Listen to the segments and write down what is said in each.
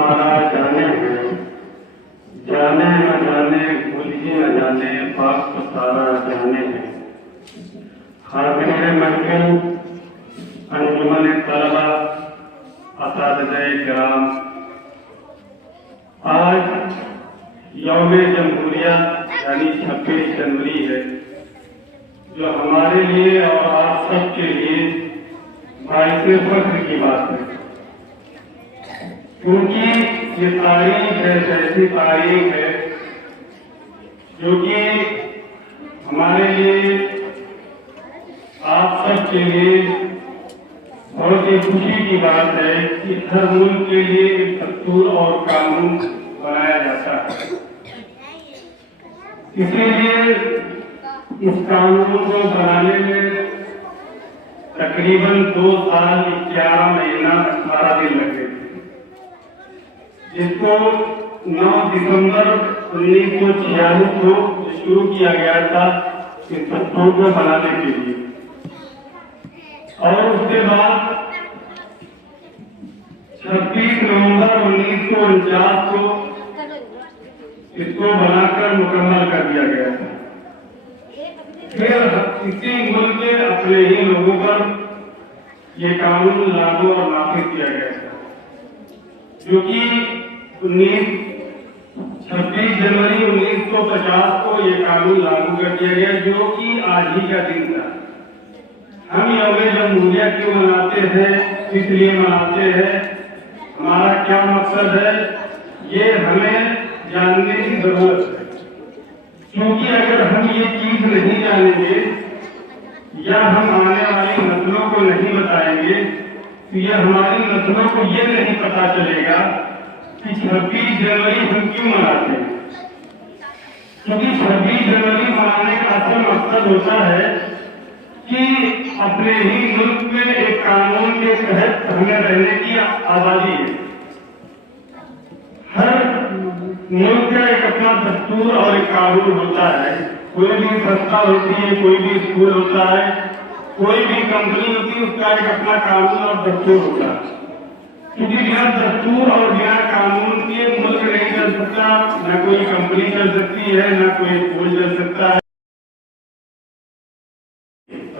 हमारा जाने हैं, जाने न जाने भूलिए न जाने वक्त सारा जाने हैं। हाज़िर महफिल अंजुमन तलबा असातिज़ाए किराम, आज यौम जमहूरिया यानी 26 जनवरी है, जो हमारे लिए और आप सबके लिए बाइसे फख्र की बात है, क्योंकि ये तारीख है, ऐसी तारीख है जो कि हमारे लिए, आप सबके लिए बहुत ही खुशी की बात है कि हर मुल्क के लिए एक दस्तूर और कानून बनाया जाता है। इसीलिए इस कानून को बनाने में तकरीबन 2 साल 11 महीना 18 दिन लगे, जिसको 9 दिसंबर 1946 को शुरू किया गया था इस दस्तूर को बनाने के लिए, और उसके बाद 26 नवंबर 1949 को इसको बनाकर मुकम्मल कर दिया गया था। फिर इसी मुल्क के अपने ही लोगों पर ये कानून लागू और नाफिज किया गया था, जो कि 26 जनवरी 1950 को ये कानून लागू कर दिया गया, जो कि आज ही का दिन था। हम यौम जमहूरिया क्यों मनाते हैं, इसलिए मनाते हैं, हमारा क्या मकसद है, ये हमें जानने की जरूरत है। क्योंकि अगर हम ये चीज नहीं जानेंगे या हम आने वाली नस्लों को नहीं बताएंगे, तो यह हमारी नस्लों को ये नहीं पता चलेगा कि 26 जनवरी हम क्यों मनाते हैं। क्योंकि 26 जनवरी मनाने का असल मकसद होता है कि अपने ही मुल्क में एक कानून के तहत हमें रहने की आजादी है। हर मुल्क का एक अपना दस्तूर और एक कानून होता है। कोई भी संस्था होती है, कोई भी स्कूल होता है, कोई भी कंपनी होती है, उसका एक अपना कानून और दस्तूर होता है। क्योंकि बिना दस्तूर और बिना कानून के मुल्क नहीं चल सकता, न कोई कंपनी चल सकती है, न कोई स्कूल चल सकता है।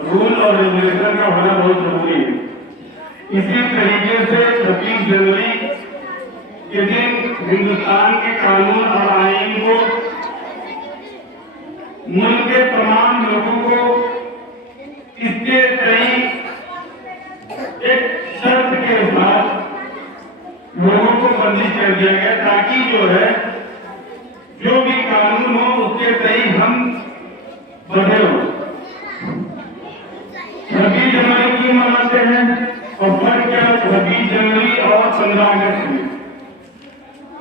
रूल और रेगुलेशन का होना बहुत जरूरी है। इसी तरीके से 26 जनवरी के दिन हिंदुस्तान के कानून और आईन को मुल्क के तमाम लोगों को इसके कई एक शर्त के साथ लोगों को बंदी कर दिया गया, ताकि जो है जो भी कानून हो उसके सही हम बढ़े हो। 26 जनवरी क्यों मनाते हैं और फर्क क्या 26 जनवरी और 15 अगस्त में?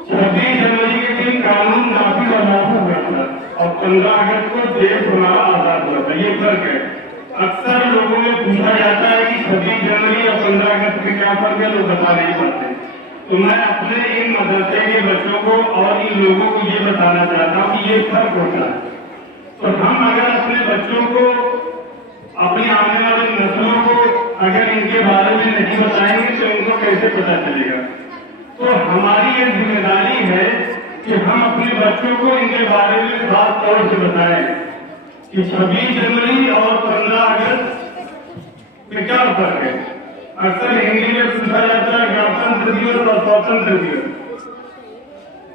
26 जनवरी के दिन कानून नाफिज और नाफिज हुआ था और 15 अगस्त को देश हमारा आजाद हुआ था। ये फर्क है। अक्सर लोगों में पूछा जाता है कि 26 जनवरी और 15 अगस्त में क्या फर्क है, लोग बता नहीं पाते। तो मैं अपने इन मदरसे के बच्चों को और इन लोगों को ये बताना चाहता हूँ कि ये फर्क होता है। तो हम अगर अपने बच्चों को, अपनी आने वाली नस्लों को अगर इनके बारे में नहीं बताएंगे तो इनको कैसे पता चलेगा। तो हमारी ये जिम्मेदारी है कि हम अपने बच्चों को इनके बारे में खास तौर से बताएं कि 26 जनवरी और 15 अगस्त में क्या फर्क है। अक्सर हिंदी में पूछा जाता है गणतंत्र दिवस और स्वतंत्र दिवस,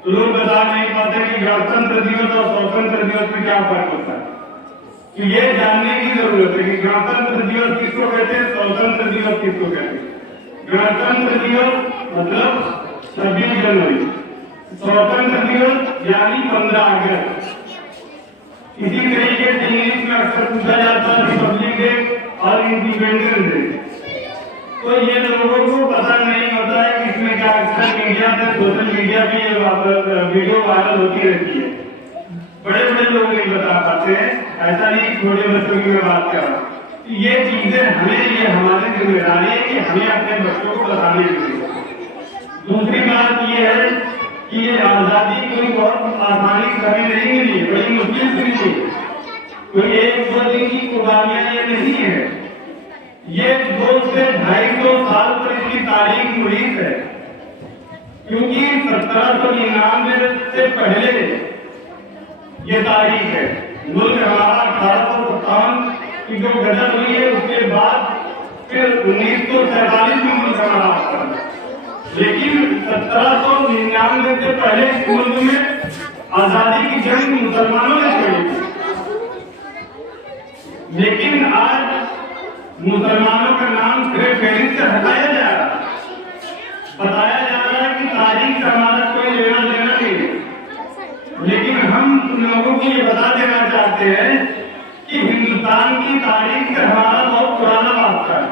तो लोग बता नहीं पाते कि गणतंत्र दिवस और स्वतंत्र दिवस में क्या फर्क होता है। तो ये जानने की जरूरत है कि गणतंत्र दिवस किसको कहते हैं, स्वतंत्र दिवस किसको कहते हैं। गणतंत्र दिवस मतलब 26 जनवरी, स्वतंत्र दिवस यानी 15 अगस्त। इसी तरीके से इंग्लिश में अक्सर पूछा जाता है रिपब्लिक डे और इंडिपेंडेंस डे। तो ये लोगों को पता नहीं होता है कि इसमें क्या, अक्सर मीडिया पे, सोशल मीडिया पे ये वीडियो वायरल होती रहती है। बड़े बड़े लोग नहीं बता पाते हैं, ऐसा नहीं छोटे बच्चों की मैं बात कर रहा हूँ। ये चीजें हमें, ये हमारी जिम्मेदारी है कि हमें अपने बच्चों को बताने की जरूरत है। दूसरी बात ये है कि ये आजादी कोई बहुत आसानी से हमें नहीं मिली, बड़ी मुश्किल से मिली। कोई 1-2 दिन की कुर्बानियां ये नहीं है, ये 2 से 250 साल पर इसकी तारीख मुहित है। क्योंकि 1799 से पहले ये तारीख है। मुल्क हमारा 1857 की जो गजल हुई है उसके बाद फिर 1947 में मुल्क हमारा आता है। लेकिन 1799 से पहले इस मुल्क में आजादी की जंग मुसलमानों ने छेड़ी थी। लेकिन आज मुसलमानों का नाम सिर्फ फहरिस्त से हटाया जा रहा है। बताया जा रहा है कि तारीख से हमारा कोई लेना देना नहीं है। लेकिन हम लोगों को ये बता देना चाहते हैं कि हिंदुस्तान की तारीख से हमारा बहुत पुराना वास्ता है,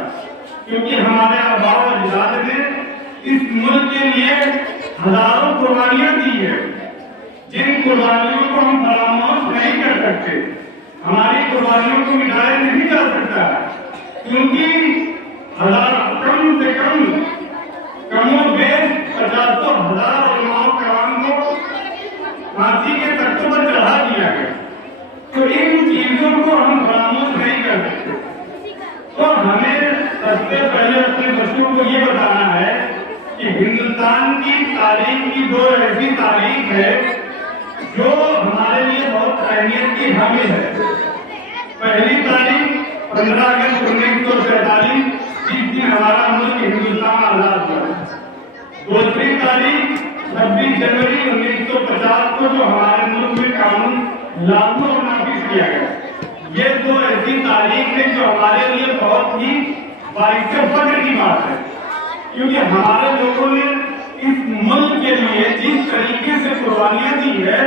क्योंकि हमारे आबा व अजदाद ने इस मुल्क के लिए हजारों कुर्बानियां दी है, जिन कुर्बानियों को हम फरामोश नहीं कर सकते। हमारी कुर्बानियों को मिटाया नहीं जा सकता, क्योंकि कम से कमो बेश 50,000 उलमाओं कराम को फांसी के तख्तों पर चढ़ा दिया गया। तो इन चीजों को हम फरामोश नहीं कर सकते। तो हमें सबसे पहले अपने बच्चों को ये बताना है कि हिंदुस्तान की तारीख की दो ऐसी तारीख है जो हमारे लिए बहुत अहमियत की हामिल है। पहली तारीख 15 अगस्त 1947, जिस दिन हमारा मुल्क हिंदुस्तान आजाद हुआ। दूसरी तारीख 26 जनवरी 1950 को जो हमारे मुल्क में कानून लागू और नाफिज किया गया। ये दो ऐसी तारीख है जो हमारे लिए बहुत ही बाइक फख्र की बात है, क्योंकि हमारे लोगों ने इस मुल्क के लिए जिस तरीके से कुर्बानियां दी है,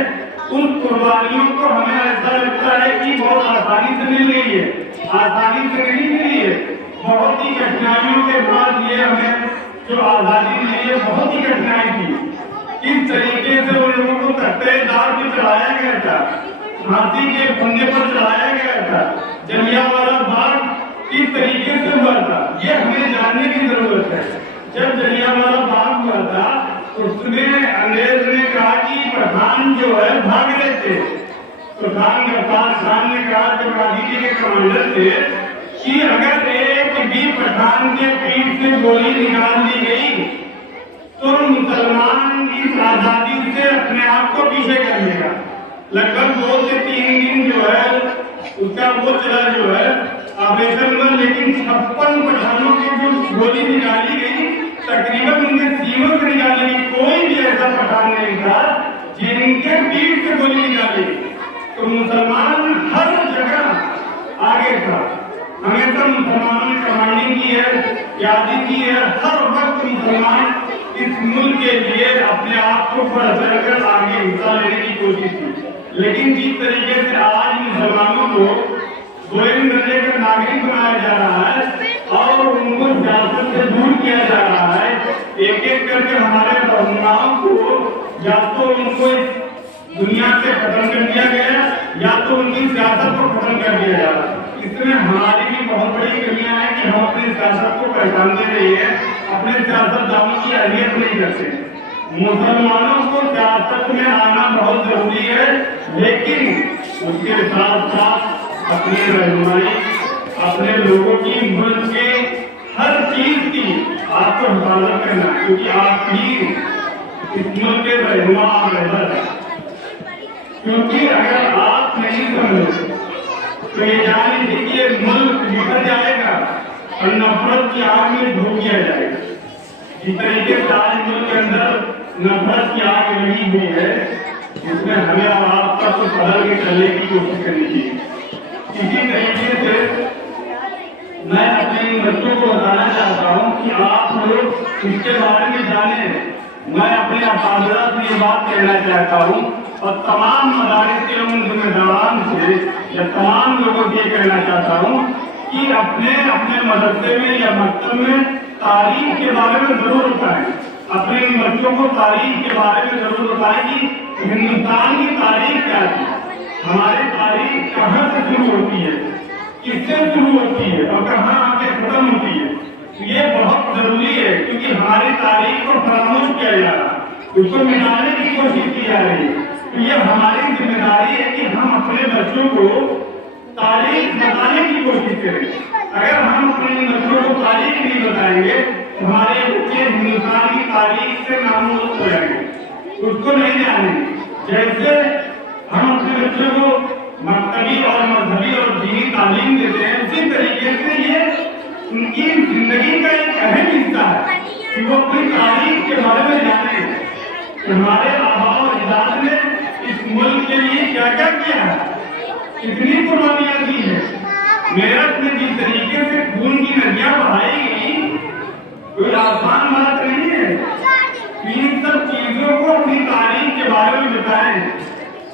उन कुर्बानियों को हमें ऐसा लगता है कि बहुत आसानी से मिल गई है। आसानी से नहीं मिली है, बहुत ही कठिनाइयों के बाद ये हमें जो आजादी मिली है, बहुत ही कठिनाई थी। किस तरीके से उन लोगों को तख्ते-ए-दार पे चढ़ाया गया था, फांसी के फंदे पर चढ़ाया गया था, जलियांवाला बाग किस तरीके से हुआ था, ये हमें जानने की जरूरत है। जब जलियांवाला बाग हुआ था, उसमें अंग्रेज ने कहा कि पठान जो है भाग रहे थे। पठान गफ्फार खान ने कहा, जो गांधी के कमांडर थे, कि अगर एक भी पठान के पीठ से गोली निकाल दी गई तो मुसलमान इस आजादी से अपने आप को पीछे कर लेगा। लगभग 2 से 3 दिन जो है उसका वो चला जो है ऑपरेशन में, लेकिन 56 पठानों की जो गोली निकाली गई, तकरीबन उनके सीनों से निकाली गई। कोई भी ऐसा पठान नहीं था जिनके पीठ से गोली निकाली। तो मुसलमान हर जगह आगे था, हमेशा मुसलमानों ने कमांडिंग की है, यादी की है। हर वक्त मुसलमान इस मुल्क के लिए अपने आप को बढ़ चढ़कर आगे हिस्सा लेने की कोशिश की। लेकिन जिस तरीके से आज मुसलमानों को गोविंद दर्जे का नागरिक बनाया जा रहा है और उनको सियासत से दूर किया जा रहा है, एक एक करके हमारे रहनुमाओं को या तो उनको दुनिया से खत्म कर दिया गया या तो उनकी सियासत को खत्म कर दिया जा रहा है। इसमें हमारी भी बहुत बड़ी कमियां हैं कि हम अपनी सियासत को पहचानते नहीं है, अपने सियासतदानों की अहमियत नहीं करते। मुसलमानों को सियासत में आना बहुत जरूरी है, लेकिन उसके साथ साथ अपनी रहनुमाई, अपने लोगों की, मुल्क के हर चीज की आपको हिफाजत करना, क्योंकि आप ही इस मुल्क के रहनुमा और रहबर है। क्योंकि अगर आप नहीं समझे तो ये जान लीजिए कि मुल्क बिखर जाएगा और नफरत की आग में डूब दिया जाएगा। जिस तरीके से आज मुल्क के अंदर नफरत की आग लगी हुई है, इसमें हमें और आप सबको बदल के चलने की कोशिश करनी चाहिए। इसी तरीके से मैं अपने बच्चों को बताना चाहता हूँ कि आप लोग इसके बारे में जाने। मैं अपने असातिज़ा से ये बात कहना चाहता हूँ और तमाम मदारिस के उन जिम्मेदारान से या तमाम लोगों से कहना चाहता हूँ कि अपने अपने मदरसे में या मकतब में तारीख के बारे में जरूर बताएं। अपने बच्चों को तारीख के बारे में जरूर बताएं कि हिंदुस्तान की तारीख क्या थी, हमारी तारीख कहाँ से शुरू होती है, किससे शुरू होती है और कहाँ आके खत्म होती है। ये बहुत जरूरी है, क्योंकि हमारी तारीख को फरामोश किया जा रहा है, उसको मिटाने की कोशिश की जा रही है। तो ये हमारी जिम्मेदारी है कि हम अपने बच्चों को तारीख बताने की कोशिश करें। अगर हम अपने बच्चों को तारीख नहीं बताएंगे हमारे बच्चे हिंदुस्तान की तारीख से नामोद हो जाएंगे, उसको नहीं जानेंगे। जैसे हम अपने बच्चों को मकतबी और मजहबी और दीनी तालीम देते हैं, उसी तरीके से ये उनकी जिंदगी का एक अहम हिस्सा है कि वो अपनी तारीख के बारे में जाने कि हमारे आबा और अजदाद ने इस मुल्क के लिए क्या क्या किया है, कितनी कुर्बानियां दी है। मेरठ में जिस तरीके से खून की नदियां बहाई गई, कोई आसान बात नहीं है। इन सब चीजों को अपनी तारीख के बारे में बताएं।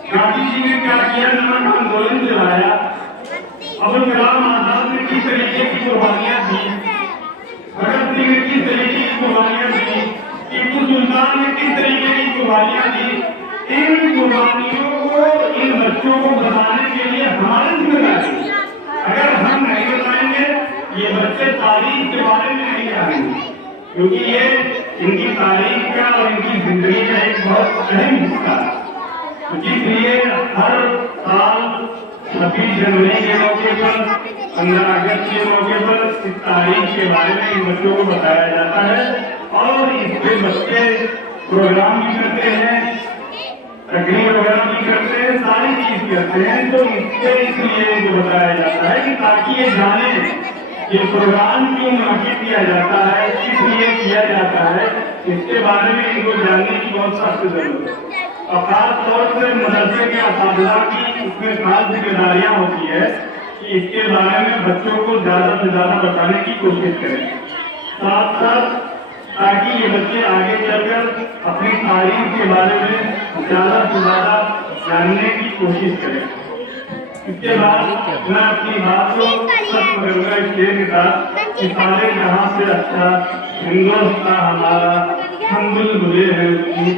गांधी जी ने क्या किया, नमक आंदोलन चलाया, अबुल कलाम आजाद ने किस तरीके की कुर्बानियां दी, भगत सिंह ने किस तरीके की कुर्बानियां दी, टीपू सुल्तान ने किस तरीके की कुर्बानियां दी। इन कुर्बानियों को इन बच्चों को बताने के लिए हमारी जिम्मेदारी। अगर हम नहीं बताएंगे, ये बच्चे तारीख के बारे में नहीं जानेंगे, क्योंकि ये इनकी तारीख का और इनकी जिंदगी का एक बहुत अहम हिस्सा है। इसलिए हर साल 26 जनवरी के मौके पर, 15 अगस्त के मौके पर इस तारीख के बारे में इन बच्चों को बताया जाता है और इसके बच्चे प्रोग्राम भी करते हैं, तकरीर वगैरह भी करते हैं, सारी चीज करते हैं। तो इससे इसलिए इनको बताया जाता है कि ताकि ये जाने ये प्रोग्राम क्यों मुनाकिद किया जाता है, किस लिए किया जाता है, इसके बारे में इनको जानने की बहुत सख्त जरूरत है। और खास तौर से मदरसे के असातिज़ा की इसमें खास जिम्मेदारियां होती है कि इसके बारे में बच्चों को ज्यादा से ज्यादा बताने की कोशिश करें, साथ साथ ताकि ये बच्चे आगे चलकर अपनी तारीख के बारे में ज्यादा से ज्यादा जानने की कोशिश करें। इसके बाद मैं अपनी बात को खत्म करूंगा इसलिए के साथ कि सारे जहां से अच्छा हिंदुस्तान हमारा, हम बुलबुलें हैं उसकी,